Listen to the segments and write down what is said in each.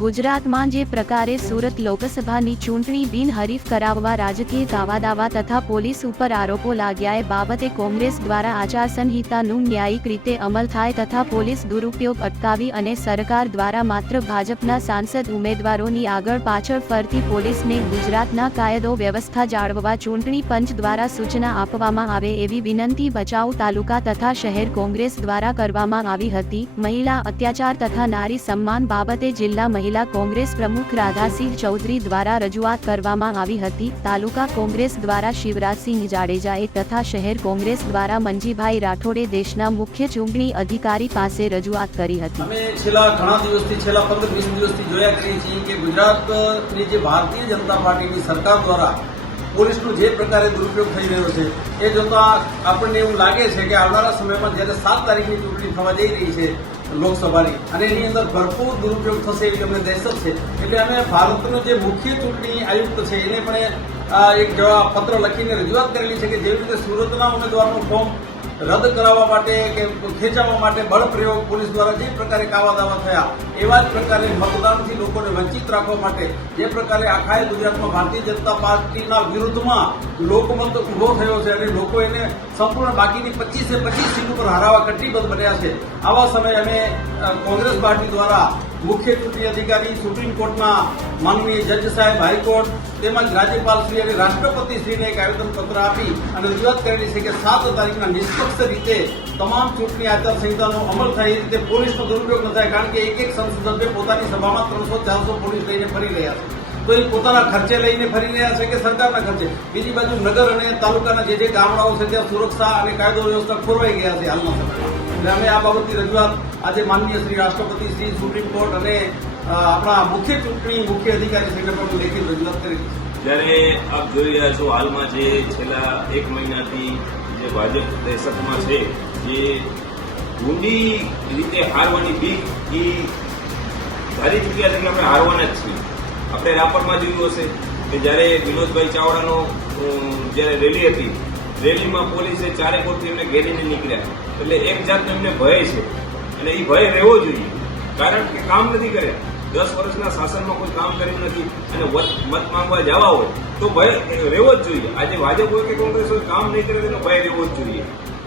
ગુજરાતમાં જે પ્રકારે સુરત લોકસભાની ચૂંટણી બિનહરીફ કરાવવા રાજકીય કાવાદાવા તથા પોલીસ ઉપર આરોપો લાગ્યા એ બાબતે કોંગ્રેસ દ્વારા આચારસંહિતાનું ન્યાયિક રીતે અમલ થાય તથા પોલીસ દુરુપયોગ અટકાવી અને સરકાર દ્વારા માત્ર ભાજપના સાંસદ ઉમેદવારોની આગળ પાછળ ફરતી પોલીસને ગુજરાતના કાયદો વ્યવસ્થા જાળવવા ચૂંટણી પંચ દ્વારા સૂચના આપવામાં આવે એવી વિનંતી ભચાઉ તાલુકા તથા શહેર કોંગ્રેસ દ્વારા કરવામાં આવી હતી। મહિલા અત્યાચાર તથા નારી સન્માન બાબતે જિલ્લા મહિલા કોંગ્રેસ પ્રમુખ રાધાસિંહ ચૌધરી દ્વારા રજૂઆત કરવામાં આવી હતી। તાલુકા કોંગ્રેસ દ્વારા શિવરાજસિંહ જાડેજાએ તથા શહેર કોંગ્રેસ દ્વારા મંજીભાઈ રાઠોડે દેશના મુખ્ય ચૂંટણી અધિકારી પાસે રજૂઆત કરી હતી। અમે છેલ્લા ઘણા દિવસથી છેલ્લા 15-20 દિવસથી જોયા કરીએ છીએ કે ગુજરાતની જે ભારતીય જનતા પાર્ટીની સરકાર દ્વારા પોલીસનો જે પ્રકારે દુરુપયોગ થઈ રહ્યો છે એ જોતા આપણને એવું લાગે છે કે આવનારા સમયમાં જ્યારે 7 તારીખની ચૂંટણી થવા જઈ રહી છે લોકસભાની અને એની અંદર ભરપૂર દુરુપયોગ થશે એવી અમને દહેશત છે। એટલે અમે ભારતનો જે મુખ્ય ચૂંટણી આયુક્ત છે એને પણ એક પત્ર લખીને રજૂઆત કરેલી છે કે જેવી રીતે સુરતના ઉમેદવારનું ફોર્મ રદ કરાવવા માટે કે ખેંચાવવા માટે બળ પ્રયોગ પોલીસ દ્વારા જે પ્રકારે કાવાદાવા થયા એવા જ પ્રકારે મતદાનથી લોકોને વંચિત રાખવા માટે જે પ્રકારે આખા ગુજરાતમાં ભારતીય જનતા પાર્ટીના વિરુદ્ધમાં લોકમત ઉભો થયો છે અને લોકો એને સંપૂર્ણ બાકીની 25 સીટ ઉપર હરાવવા કટિબદ્ધ બન્યા છે। આવા સમયે અમે કોંગ્રેસ પાર્ટી દ્વારા મુખ્ય ચૂંટણી અધિકારી સુપ્રીમ કોર્ટના માનનીય જજ સાહેબ હાઈકોર્ટ તેમજ રાજ્યપાલશ્રી અને રાષ્ટ્રપતિશ્રીને એક આવેદનપત્ર આપી અને રજૂઆત કરેલી છે કે 7 તારીખના નિષ્પક્ષ રીતે તમામ ચૂંટણી આચારસંહિતાનો અમલ થાય એ રીતે પોલીસનો દુરુપયોગ ન થાય। કારણ કે એક સંસદ સભ્ય પોતાની સભામાં 300-400 પોલીસ લઈને ફરી રહ્યા છે તો એ પોતાના ખર્ચે લઈને ફરી રહ્યા છે કે સરકારના ખર્ચે। બીજી બાજુ નગર અને તાલુકાના જે ગામડાઓ છે ત્યાં સુરક્ષા અને કાયદો વ્યવસ્થા ખોરવાઈ ગયા છે હાલના સમયમાં। એટલે અમે આ બાબતની રજૂઆત આજે માનનીય શ્રી રાષ્ટ્રપતિ શ્રી સુપ્રીમ કોર્ટ અને આપણા મુખ્ય ચૂંટણી મુખ્ય અધિકારી શ્રીને પણ લેખિત રજૂઆત કરી છે। જ્યારે આપ જોઈ રહ્યા છો હાલમાં જે છેલ્લા 1 મહિનાથી જે ભાજપ દેશમાં છે જે ઊંડી રીતે હારવાની બીક એ ધારી ચૂક્યા છે કે આપણે હારવાના જ છીએ। આપણે રાપરમાં જોયું હશે કે જ્યારે વિનોદભાઈ ચાવડાનો જ્યારે રેલી હતી રેલીમાં પોલીસે ચારેકોરથી એમને ઘેરીને નીકળ્યા એટલે એક જાતનો એમને ભય છે અને એ ભય રહેવો જોઈએ કારણ કે કામ નથી કર્યા 10 વર્ષના શાસનમાં કોઈ કામ કર્યું નથી અને મત માંગવા જવા હોય તો ભય રહેવો જ જોઈએ। આજે ભાજપ હોય કે કોંગ્રેસ હોય કામ નહીં કરે તેનો ભય રહેવો જ જોઈએ।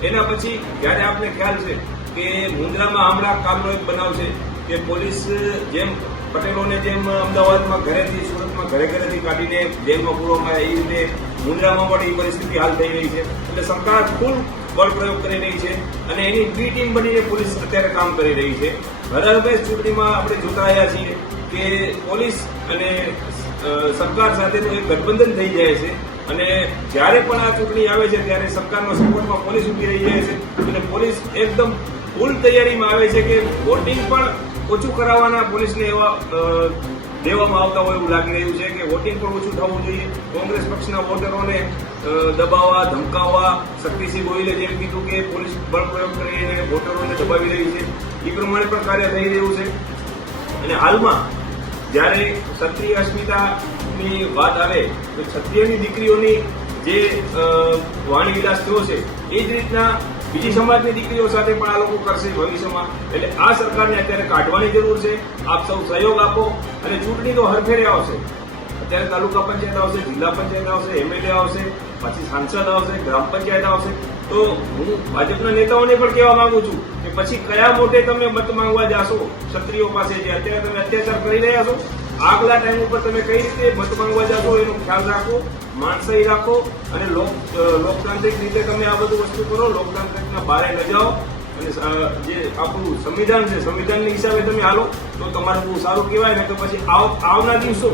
એના પછી જ્યારે આપણે ખ્યાલ છે કે મુન્દ્રામાં હમણાં કામનો એક બનાવ છે કે પોલીસ જેમ પટેલોને જેમ અમદાવાદમાં ઘરેથી સુરતમાં ઘરેથી કાઢીને જેલમાં પૂરવામાં આવે એ રીતે મુન્દ્રામાં પણ એ પરિસ્થિતિ હાલ થઈ રહી છે। એટલે સરકાર ફૂલ બળ પ્રયોગ કરી રહી છે અને એની બી ટીમ બનીને પોલીસ અત્યારે કામ કરી રહી છે। હરારભાઈ ચૂંટણીમાં આપણે જોતા આવ્યા છીએ કે પોલીસ અને સરકાર સાથેનું એક ગઠબંધન થઈ જાય છે અને જ્યારે પણ આ ચૂંટણી આવે છે ત્યારે સરકારના સપોર્ટમાં પોલીસ ઉભી રહી જાય છે અને પોલીસ એકદમ ફૂલ તૈયારીમાં આવે છે કે વોટિંગ પણ ઓછું કરાવવાના પોલીસને એવા દેવામાં આવતા હોય એવું લાગી રહ્યું છે કે વોટિંગ પણ ઓછું થવું જોઈએ। કોંગ્રેસ પક્ષના વોટરોને દબાવવા ધમકાવવા શક્તિસિંહ ગોહિલે જેમ કીધું કે પોલીસ બળ પ્રયોગ કરીને વોટરોને દબાવી રહી છે એ પ્રમાણે પણ કાર્ય થઈ રહ્યું છે। અને હાલમાં જ્યારે ક્ષત્રિય અસ્મિતાની વાત આવે તો ક્ષત્રિયની દીકરીઓની જે વાણી વિલાસ થયો છે એ જ રીતના બીજી સમાજની દીકરીઓ સાથે પણ આ લોકો કરશે ભવિષ્યમાં। એટલે આ સરકારને અત્યારે કાઢવાની જરૂર છે। આપ સૌ સહયોગ આપો અને ચૂંટણી તો હરફેરે આવશે। અત્યારે તાલુકા પંચાયત આવશે, જિલ્લા પંચાયત આવશે, એમએલએ આવશે, પછી સાંસદ આવશે, ગ્રામ પંચાયત આવશે। તો હું ભાજપના નેતાઓને પણ કહેવા માંગુ છું કે પછી કયા મોટે તમે મત માંગવા જાશો ક્ષત્રિયો પાસે જે અત્યારે તમે અત્યાચાર કરી રહ્યા છો આગલા ટાઈમ ઉપર તમે કઈ રીતે મત માંગવા જાશો એનો ખ્યાલ રાખો, માણસાઈ રાખો અને લોકતાંત્રિક રીતે તમે આ બધું વસ્તુ કરો। લોકતાંત્રિકના બહાર ન જાઓ અને જે આપણું સંવિધાન છે સંવિધાનની હિસાબે તમે હાલો તો તમારું બહુ સારું કહેવાય ને કે પછી આવનાર દિવસો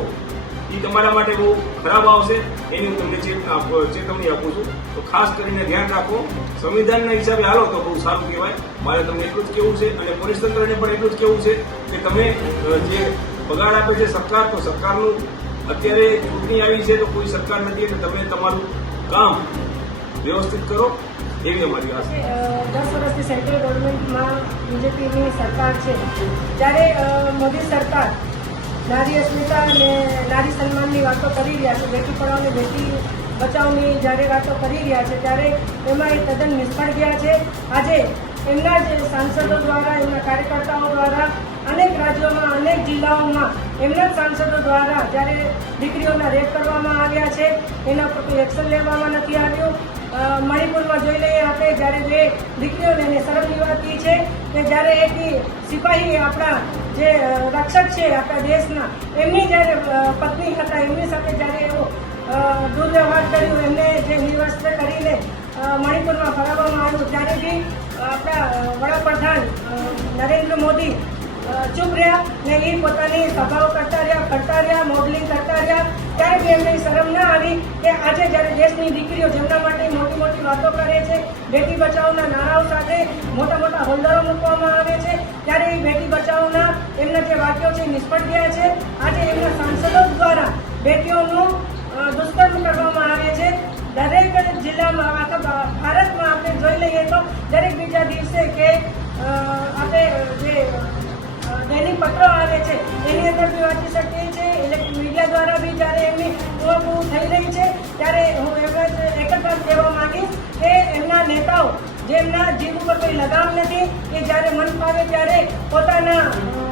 એ તમારા માટે બહુ ખરાબ આવશે એની હું તમને ચેતવણી આપું છું। તો ખાસ કરીને ધ્યાન રાખો, સંવિધાનના હિસાબે હાલો તો બહુ સારું કહેવાય। મારે તમને એટલું જ કહેવું છે અને પોલીસ તંત્રને પણ એટલું જ કહેવું છે કે તમે જે બગાડ આપે છે સરકાર તો સરકારનું અત્યારે ચૂંટણી આવી છે તો કોઈ સરકાર નથી એટલે તમે તમારું કામ વ્યવસ્થિત કરો એવી અમારી આશા। 10 વર્ષથી સેન્ટ્રલ ગવર્મેન્ટમાં બીજેપીની સરકાર છે ત્યારે મોદી સરકાર નારી અસ્મિતા અને નારી સન્માનની વાતો કરી રહ્યા છે, બેટી પઢાઓ અને બેટી બચાવની જ્યારે વાતો કરી રહ્યા છે ત્યારે એમાં એ તદ્દન નિષ્ફળ ગયા છે। આજે એમના જ સાંસદો દ્વારા, એમના કાર્યકર્તાઓ દ્વારા અનેક રાજ્યોમાં, અનેક જિલ્લાઓમાં એમના જ સાંસદો દ્વારા જ્યારે દીકરીઓના રેપ કરવામાં આવ્યા છે, એના પર કોઈ એક્શન લેવામાં નથી આવ્યું. મણિપુરમાં જોઈ લઈએ આપણે, જ્યારે બે દીકરીઓને એને શરમની વાત એ છે કે જ્યારે એક સિપાહી આપણા જે રક્ષક છે આપણા દેશના, એમની જ્યારે પત્ની હતા એમની સાથે જ્યારે એવો દુર્વ્યવહાર કર્યો, એમને જે નિર્વસ્ત્ર કરીને મણિપુરમાં ફરાવવામાં આવ્યું, ત્યારે બી આપણા વડાપ્રધાન નરેન્દ્ર મોદી ચૂપ રહ્યા ને એ પોતાની સભાઓ કરતા રહ્યા, મોડલિંગ કરતા રહ્યા. ત્યારે બી એમને શરમ ના આવી કે આજે જ્યારે દેશની દીકરીઓ જેમના માટે મોટી મોટી વાતો કરે છે, બેટી બચાવોના નારાઓ સાથે મોટા મોટા હોલ્ડરો મૂકવામાં આવે છે, ત્યારે એ બેટી બચાવોના એમના જે વાક્યો છે નિષ્ફળ ગયા છે. આજે એમના સાંસદો દ્વારા બેટીઓનું દુષ્કર્મ કરવામાં આવે છે. દરેક જિલ્લામાં, આખા ભારતમાં આપણે જોઈ લઈએ તો દરેક બીજા દિવસે કે આપણે જે દૈનિક પત્રો આવે છે એની અંદર બી વાંચી શકીએ છીએ. ઇલેક્ટ્રિક મીડિયા દ્વારા બી જ્યારે એમની ઉણપ થઈ રહી છે, ત્યારે હું એક જ વાત કહેવા માંગીશ કે એમના નેતાઓ જેમના જીવ ઉપર કોઈ લગામ નથી, કે જ્યારે મન ફાવે ત્યારે પોતાના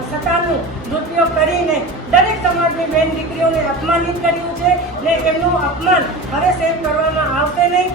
સત્તાનું દુરુપયોગ કરીને દરેક સમાજની બેન દીકરીઓને અપમાનિત કર્યું છે ને એમનું અપમાન હવે સહન કરવામાં આવશે નહીં.